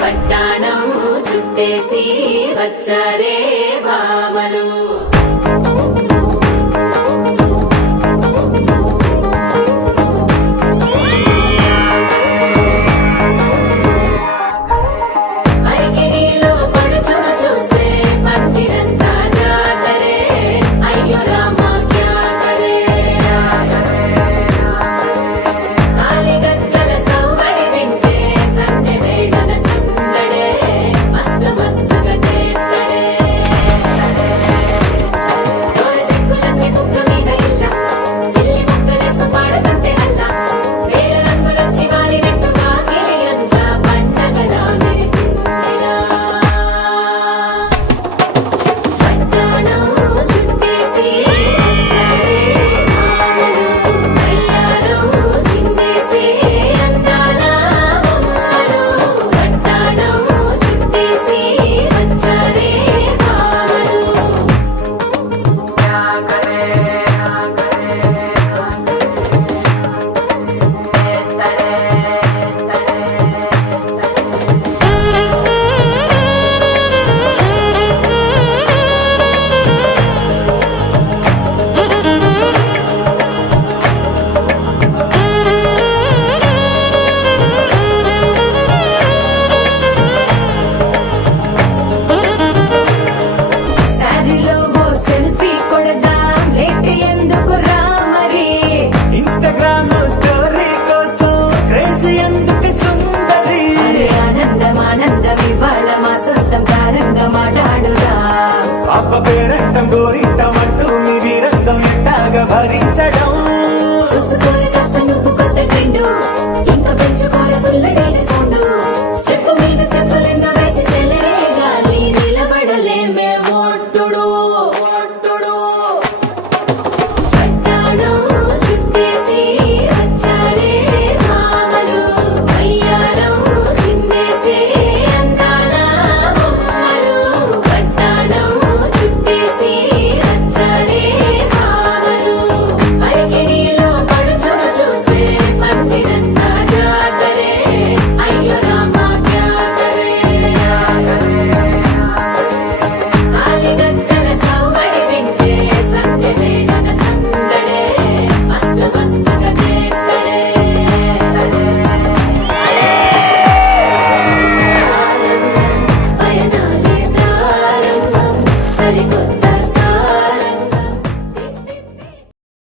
పట్టాణం చుట్టేసి వచ్చారే భామలు. పేరంటం గోరింటమంటూ మీ వీరంగం ఎట్టాగా భరించడం చూసుకోని కాస్త నువ్వు కొత్త ట్రెండు ఇంకా పెంచుకోని ఫుల్ డీజే సౌండ్ స్టెప్ మీద స్టెప్పులెన్నో వేసి చెలరే గాలి నిలబడలేమే ఒట్టుడు ఒట్టుడు పట్టాణం చుట్టేసి వచ్చారే భామలు వయ్యారం చిందేసే అందాల బొమ్మలు పట్టాణం చుట్టేసి వచ్చారే భామలు అరికిణీలో పడుచును చూస్తే పందిరంతా జాతరే అయ్యో రామా క్యా కరే కాలిగజ్జల సవ్వడి వింటే సంధ్యవేళన సందడే మస్తు మస్తుగా చేత్తడే ఆనందం పయనాలే ప్రారంభం సరికొత్త